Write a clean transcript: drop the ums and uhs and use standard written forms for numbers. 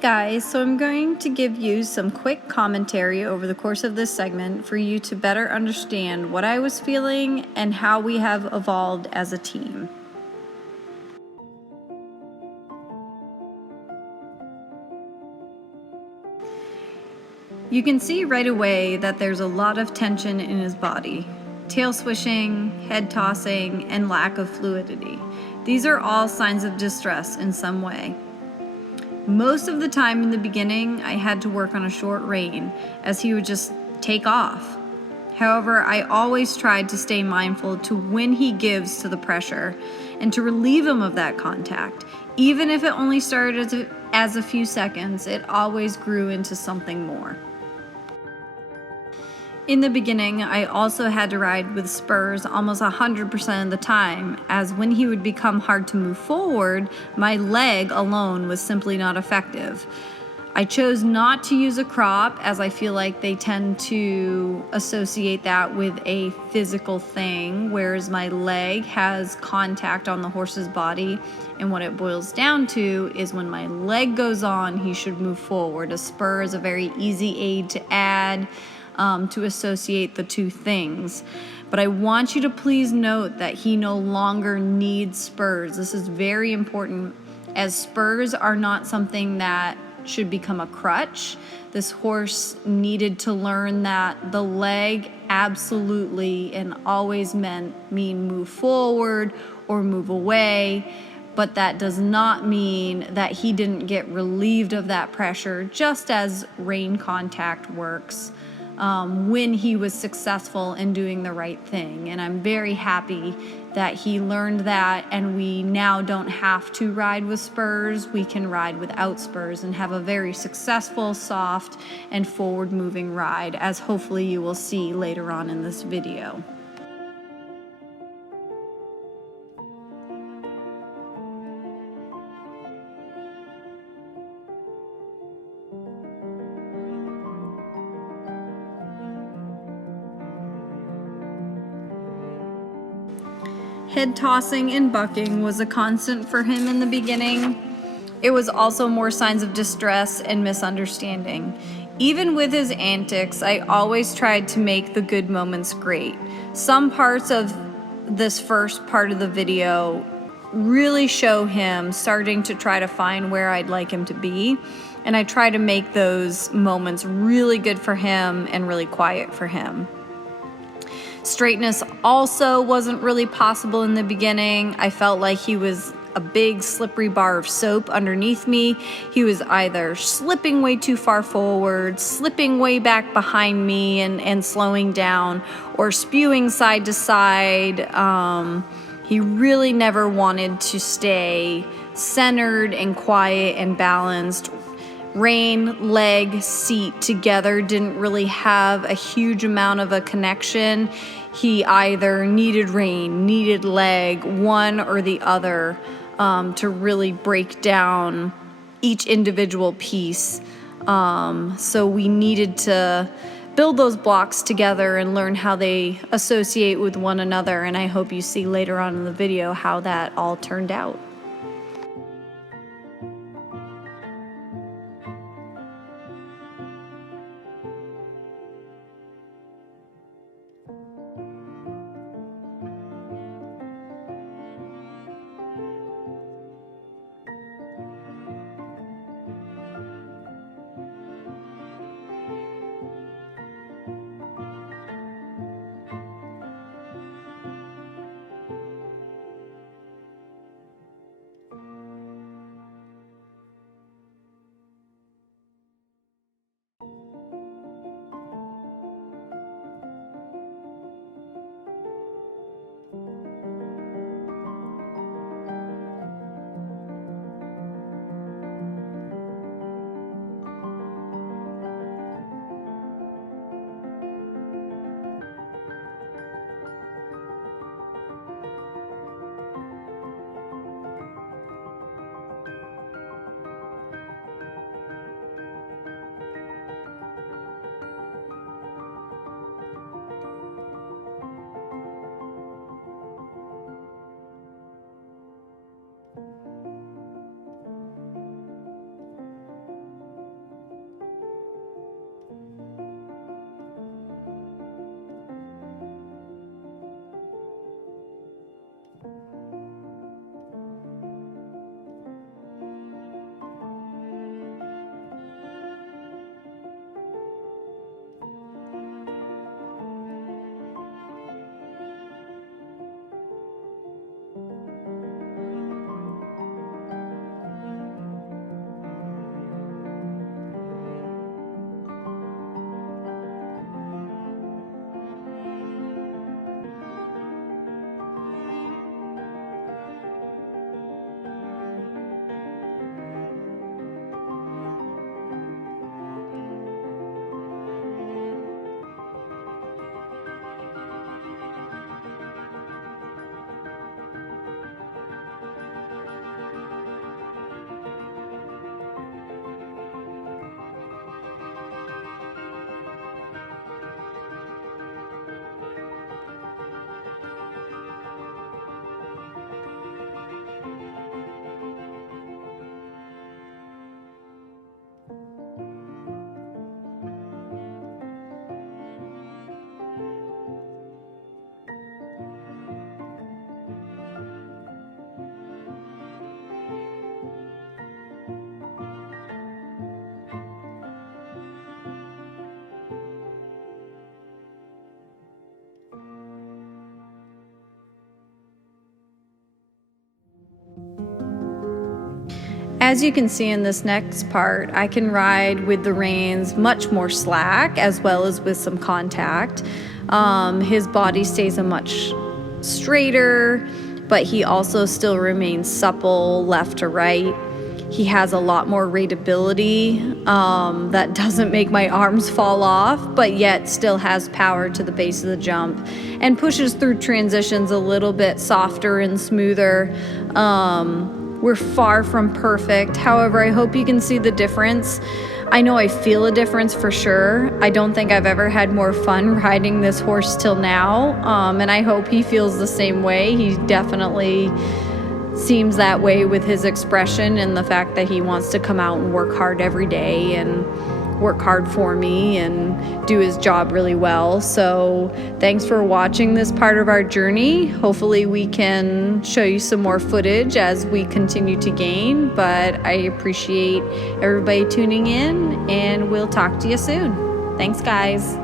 guys, so I'm going to give you some quick commentary over the course of this segment for you to better understand what I was feeling and how we have evolved as a team. You can see right away that there's a lot of tension in his body. Tail swishing, head tossing, and lack of fluidity. These are all signs of distress in some way. Most of the time in the beginning, I had to work on a short rein as he would just take off. However, I always tried to stay mindful to when he gives to the pressure and to relieve him of that contact. Even if it only started as a few seconds, it always grew into something more. In the beginning, I also had to ride with spurs almost 100% of the time, as when he would become hard to move forward, my leg alone was simply not effective. I chose not to use a crop, as I feel like they tend to associate that with a physical thing, whereas my leg has contact on the horse's body, and what it boils down to is when my leg goes on, he should move forward. A spur is a very easy aid to add, to associate the two things. But I want you to please note that he no longer needs spurs. This is very important, as spurs are not something that should become a crutch. This horse needed to learn that the leg absolutely and always mean move forward or move away, but that does not mean that he didn't get relieved of that pressure, just as rein contact works. When he was successful in doing the right thing. And I'm very happy that he learned that, and we now don't have to ride with spurs. We can ride without spurs and have a very successful, soft, and forward-moving ride, as hopefully you will see later on in this video. Head tossing and bucking was a constant for him in the beginning. It was also more signs of distress and misunderstanding. Even with his antics, I always tried to make the good moments great. Some parts of this first part of the video really show him starting to try to find where I'd like him to be, and I try to make those moments really good for him and really quiet for him. Straightness also wasn't really possible in the beginning. I felt like he was a big slippery bar of soap underneath me. He was either slipping way too far forward, slipping way back behind me and slowing down, or spewing side to side. He really never wanted to stay centered and quiet and balanced. Rein, leg, seat together didn't really have a huge amount of a connection. He either needed rein, needed leg, one or the other, to really break down each individual piece. So we needed to build those blocks together and learn how they associate with one another, and I hope you see later on in the video how that all turned out. As you can see in this next part, I can ride with the reins much more slack as well as with some contact. His body stays a much straighter, but he also still remains supple left to right. He has a lot more rateability that doesn't make my arms fall off, but yet still has power to the base of the jump and pushes through transitions a little bit softer and smoother. We're far from perfect. However, I hope you can see the difference. I know I feel a difference for sure. I don't think I've ever had more fun riding this horse till now, and I hope he feels the same way. He definitely seems that way with his expression and the fact that he wants to come out and work hard every day and work hard for me and do his job really well. So thanks for watching this part of our journey. Hopefully we can show you some more footage as we continue to gain, but I appreciate everybody tuning in, and we'll talk to you soon. Thanks, guys.